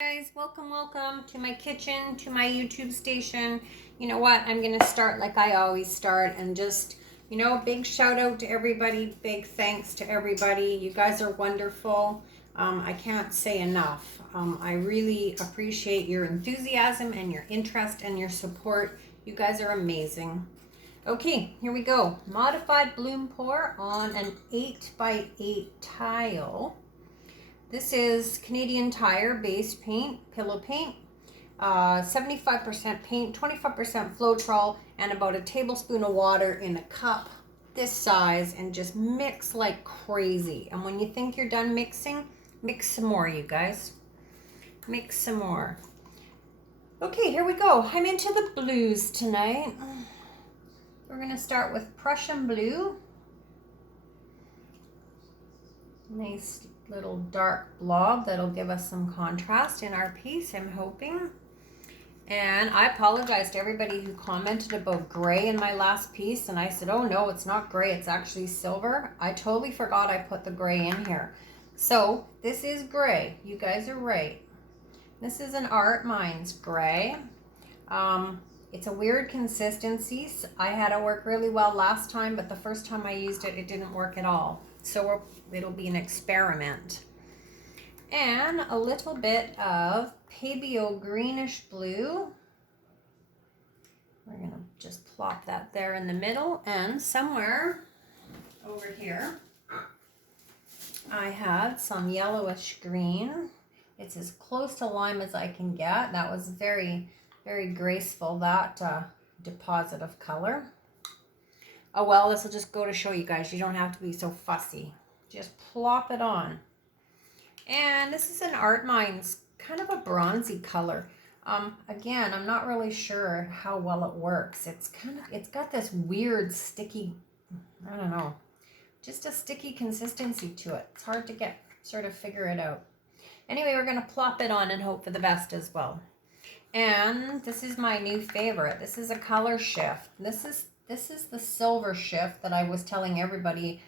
Guys, welcome to my kitchen, to my YouTube station. You know what, I'm gonna start like I always start, and just, big shout out to everybody, big thanks to everybody. You guys are wonderful. I can't say enough. I really appreciate your enthusiasm and your interest and your support. You guys are amazing. Okay, here we go. Modified bloom pour on an 8x8 tile. This is Canadian Tire based paint, pillow paint, 75% paint, 25% Floetrol, and about a tablespoon of water in a cup this size, and just mix like crazy. And when you think you're done mixing, mix some more, you guys. Mix some more. Okay, here we go. I'm into the blues tonight. We're going to start with Prussian blue. Nice little dark blob that'll give us some contrast in our piece, I'm hoping. And I apologize to everybody who commented about gray in my last piece, and I said, oh no, it's not gray, it's actually silver. I totally forgot I put the gray in here. So this is gray, you guys are right. This is an Art Minds gray. It's a weird consistency. I had it work really well last time, but the first time I used it, it didn't work at all. So it'll be an experiment. And a little bit of Pabio greenish blue. We're going to just plop that there in the middle. And somewhere over here, I have some yellowish green. It's as close to lime as I can get. That was very, very graceful, that deposit of color. Oh well, this will just go to show you guys, you don't have to be so fussy. Just plop it on. And this is an Art Minds, kind of a bronzy color. Again, I'm not really sure how well it works. It's got this weird sticky, I don't know, just a sticky consistency to it. It's hard to sort of figure it out. Anyway, we're going to plop it on and hope for the best as well. And this is my new favorite. This is a color shift. This is the silver shift that I was telling everybody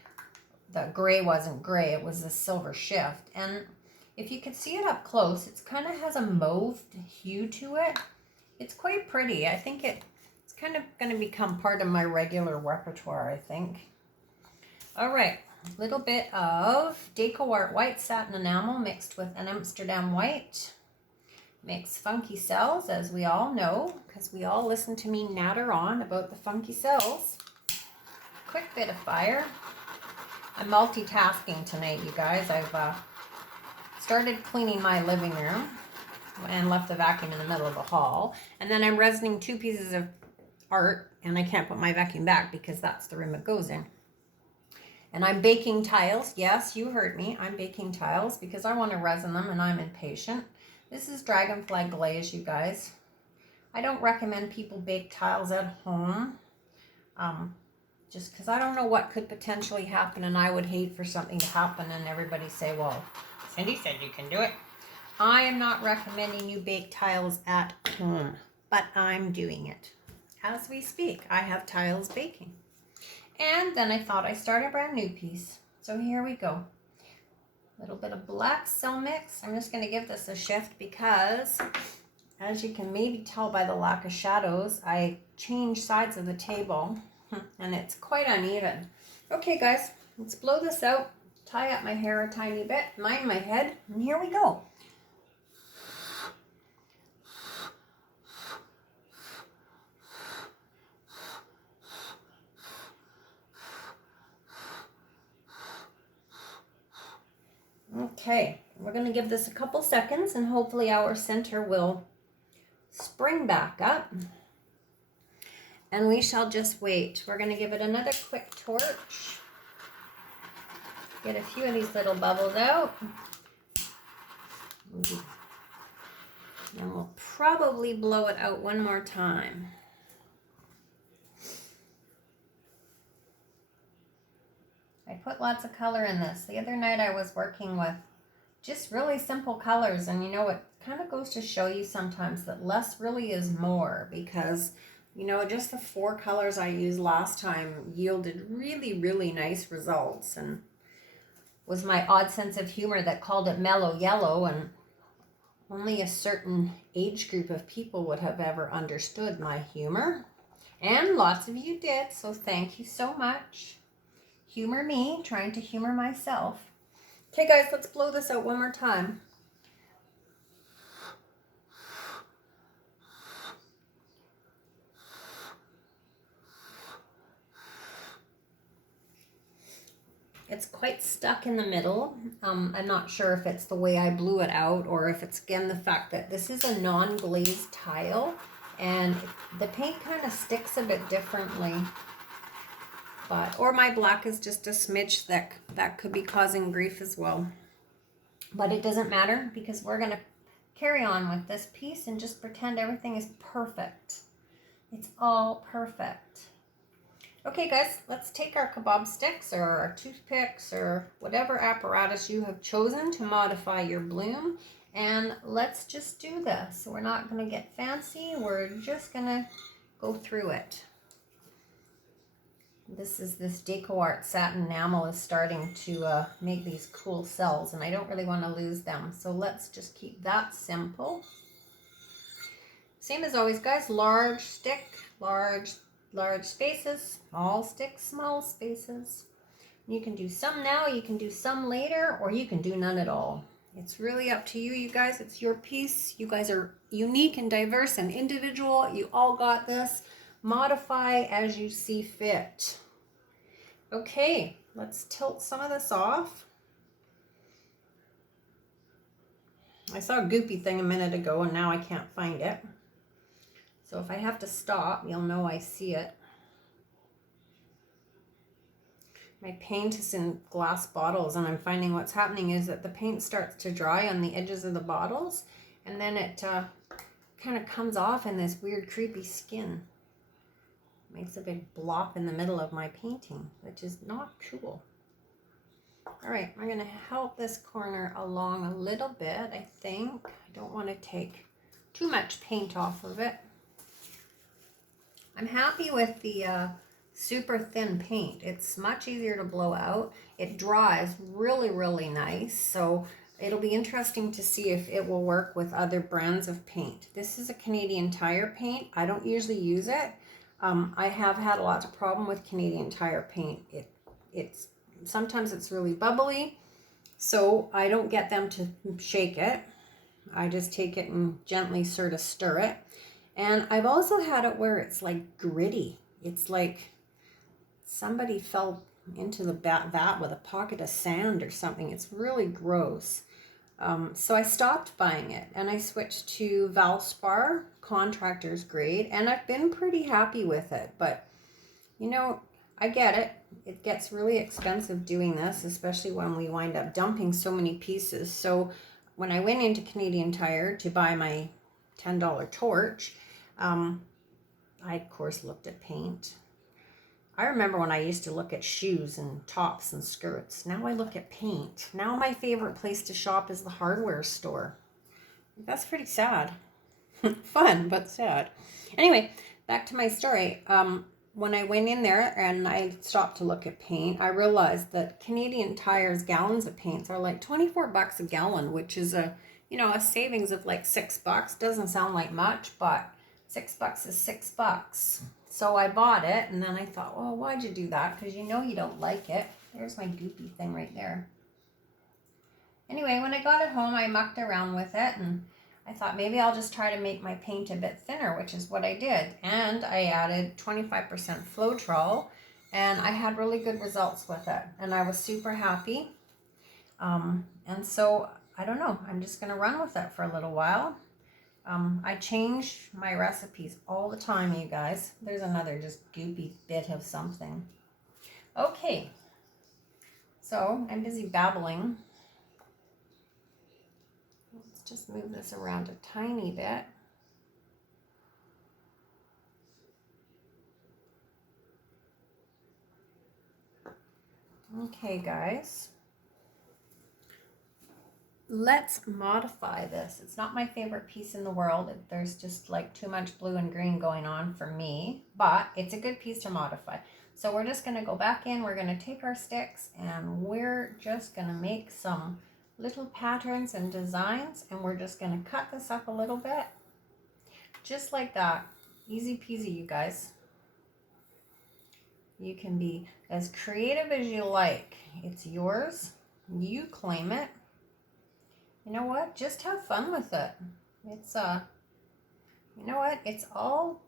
that gray wasn't gray. It was the silver shift. And if you can see it up close, it kind of has a mauve hue to it. It's quite pretty. I think it's kind of going to become part of my regular repertoire, I think. All right. A little bit of Deco Art White Satin Enamel mixed with an Amsterdam White. Makes funky cells, as we all know, because we all listen to me natter on about the funky cells. Quick bit of fire. I'm multitasking tonight, you guys. I've started cleaning my living room and left the vacuum in the middle of the hall. And then I'm resining 2 pieces of art, and I can't put my vacuum back because that's the room it goes in. And I'm baking tiles. Yes, you heard me. I'm baking tiles because I want to resin them and I'm impatient. This is Dragonfly Glaze, you guys. I don't recommend people bake tiles at home, just because I don't know what could potentially happen, and I would hate for something to happen and everybody say, well, Cindy said you can do it. I am not recommending you bake tiles at home, but I'm doing it. As we speak, I have tiles baking. And then I thought I'd start a brand new piece. So here we go. A little bit of black cell mix. I'm just going to give this a shift because, as you can maybe tell by the lack of shadows, I changed sides of the table and it's quite uneven. Okay guys, let's blow this out, tie up my hair a tiny bit, mind my head, and here we go. Okay, we're going to give this a couple seconds and hopefully our center will spring back up. And we shall just wait. We're going to give it another quick torch. Get a few of these little bubbles out. And we'll probably blow it out one more time. I put lots of color in this. The other night I was working with just really simple colors, and you know, it kind of goes to show you sometimes that less really is more, because you know, just the 4 colors I used last time yielded really, really nice results, and was my odd sense of humor that called it mellow yellow, and Only a certain age group of people would have ever understood my humor. And lots of you did, so thank you so much. Humor me, trying to humor myself. Okay guys, let's blow this out one more time. It's quite stuck in the middle. I'm not sure if it's the way I blew it out or if it's, again, the fact that this is a non-glazed tile and the paint kind of sticks a bit differently. Or my black is just a smidge thick. That could be causing grief as well. But it doesn't matter because we're going to carry on with this piece and just pretend everything is perfect. It's all perfect. Okay guys, let's take our kebab sticks or our toothpicks or whatever apparatus you have chosen to modify your bloom, and let's just do this. We're not going to get fancy, we're just going to go through it. This Deco Art satin enamel is starting to make these cool cells, and I don't really want to lose them, so let's just keep that simple. Same as always guys, large stick, large spaces, small sticks, small spaces. You can do some now, you can do some later, or you can do none at all. It's really up to you, you guys. It's your piece. You guys are unique and diverse and individual. You all got this. Modify as you see fit. Okay, let's tilt some of this off. I saw a goopy thing a minute ago and now I can't find it. So if I have to stop, you'll know I see it. My paint is in glass bottles and I'm finding what's happening is that the paint starts to dry on the edges of the bottles and then it kind of comes off in this weird creepy skin. Makes a big blop in the middle of my painting, which is not cool. All right, I'm gonna help this corner along a little bit, I think. I don't want to take too much paint off of it. I'm happy with the super thin paint. It's much easier to blow out. It dries really, really nice. So it'll be interesting to see if it will work with other brands of paint. This is a Canadian Tire paint. I don't usually use it. I have had a lot of problem with Canadian Tire paint. Sometimes it's really bubbly, so I don't get them to shake it. I just take it and gently sort of stir it. And I've also had it where it's like gritty. It's like somebody fell into the vat with a pocket of sand or something. It's really gross. So I stopped buying it and I switched to Valspar contractor's grade, and I've been pretty happy with it. But you know, I get it. It gets really expensive doing this, especially when we wind up dumping so many pieces. So when I went into Canadian Tire to buy my $10 torch, I of course looked at paint. I remember when I used to look at shoes and tops and skirts. Now I look at paint. Now my favorite place to shop is the hardware store. That's pretty sad. Fun, but sad. Anyway, back to my story. When I went in there and I stopped to look at paint, I realized that Canadian Tire's gallons of paints are like 24 bucks a gallon, which is a savings of like $6. Doesn't sound like much, but $6 is $6. So I bought it, and then I thought, well, why'd you do that? Because you know you don't like it. There's my goopy thing right there. Anyway, when I got it home, I mucked around with it, and I thought maybe I'll just try to make my paint a bit thinner, which is what I did. And I added 25% Floetrol, and I had really good results with it. And I was super happy. And so, I don't know, I'm just going to run with it for a little while. I change my recipes all the time, you guys. There's another just goopy bit of something. Okay, so I'm busy babbling. Let's just move this around a tiny bit. Okay, guys. Let's modify this. It's not my favorite piece in the world. There's just like too much blue and green going on for me, but it's a good piece to modify. So we're just going to go back in. We're going to take our sticks and we're just going to make some little patterns and designs, and we're just going to cut this up a little bit. Just like that. Easy peasy, you guys. You can be as creative as you like. It's yours. You claim it. You know what? Just have fun with it. It's you know what? It's all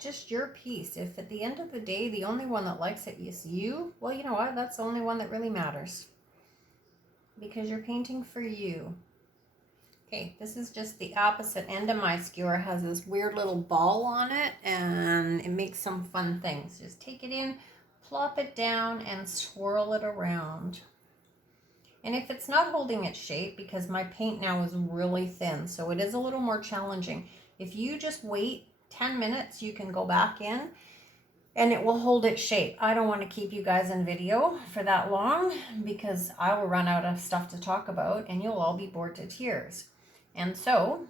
just your piece. If at the end of the day the only one that likes it is you, well, you know what? That's the only one that really matters. Because you're painting for you. Okay, this is just the opposite end of my skewer. It has this weird little ball on it, and it makes some fun things. Just take it in, plop it down, and swirl it around. And if it's not holding its shape, because my paint now is really thin, so it is a little more challenging. If you just wait 10 minutes, you can go back in and it will hold its shape. I don't want to keep you guys in video for that long because I will run out of stuff to talk about and you'll all be bored to tears. And so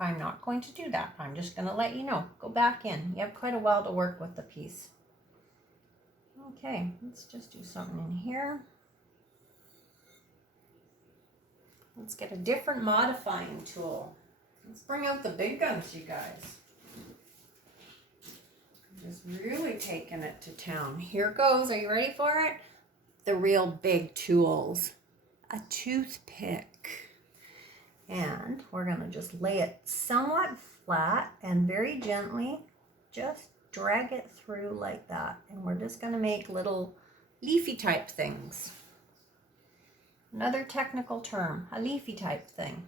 I'm not going to do that. I'm just going to let you know. Go back in. You have quite a while to work with the piece. Okay, let's just do something in here. Let's get a different modifying tool. Let's bring out the big guns, you guys. Just really taking it to town. Here goes. Are you ready for it? The real big tools. A toothpick. And we're going to just lay it somewhat flat and very gently just drag it through like that. And we're just going to make little leafy type things. Another technical term, a leafy type thing.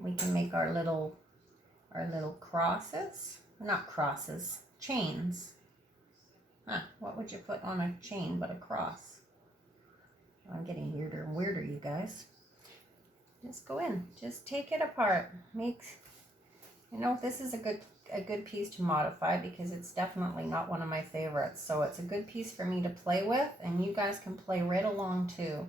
We can make our little crosses. Not crosses, chains. What would you put on a chain but a cross? I'm getting weirder and weirder, you guys. Just go in, just take it apart. This is a good piece to modify because it's definitely not one of my favorites. So it's a good piece for me to play with, and you guys can play right along too.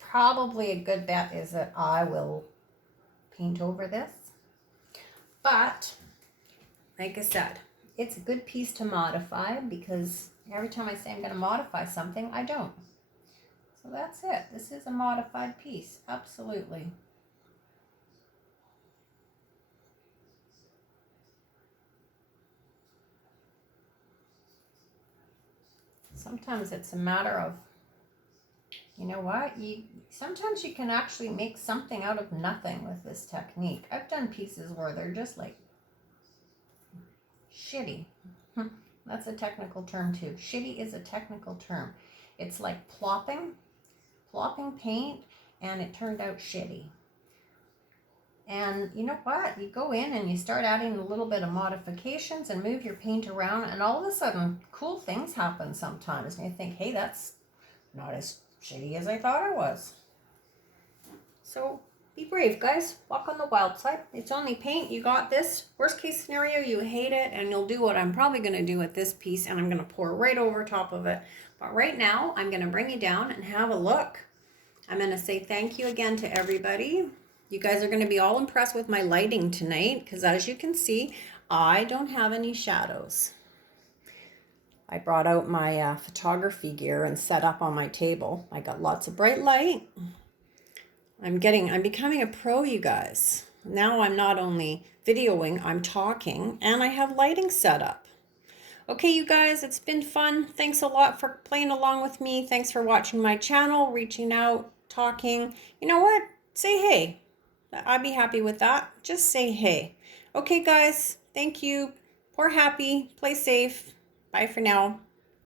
Probably a good bet is that I will paint over this. But, like I said, it's a good piece to modify because every time I say I'm going to modify something, I don't. So that's it. This is a modified piece. Absolutely. Sometimes it's a matter of, you know what? Sometimes you can actually make something out of nothing with this technique. I've done pieces where they're just like shitty. That's a technical term too. Shitty is a technical term. It's like plopping paint, and it turned out shitty. And you know what? You go in and you start adding a little bit of modifications and move your paint around, and all of a sudden cool things happen sometimes. And you think, hey, that's not as shitty as I thought it was. So be brave, guys. Walk on the wild side. It's only paint. You got this. Worst case scenario, you hate it, and you'll do what I'm probably going to do with this piece, and I'm going to pour right over top of it. But right now, I'm going to bring you down and have a look. I'm going to say thank you again to everybody. You guys are going to be all impressed with my lighting tonight because, as you can see, I don't have any shadows. I brought out my photography gear and set up on my table. I got lots of bright light. I'm becoming a pro, you guys. Now I'm not only videoing, I'm talking, and I have lighting set up. Okay, you guys, it's been fun. Thanks a lot for playing along with me. Thanks for watching my channel, reaching out, talking. You know what? Say hey. I'd be happy with that. Just say hey. Okay, guys, thank you. Pour happy, play safe. Bye for now.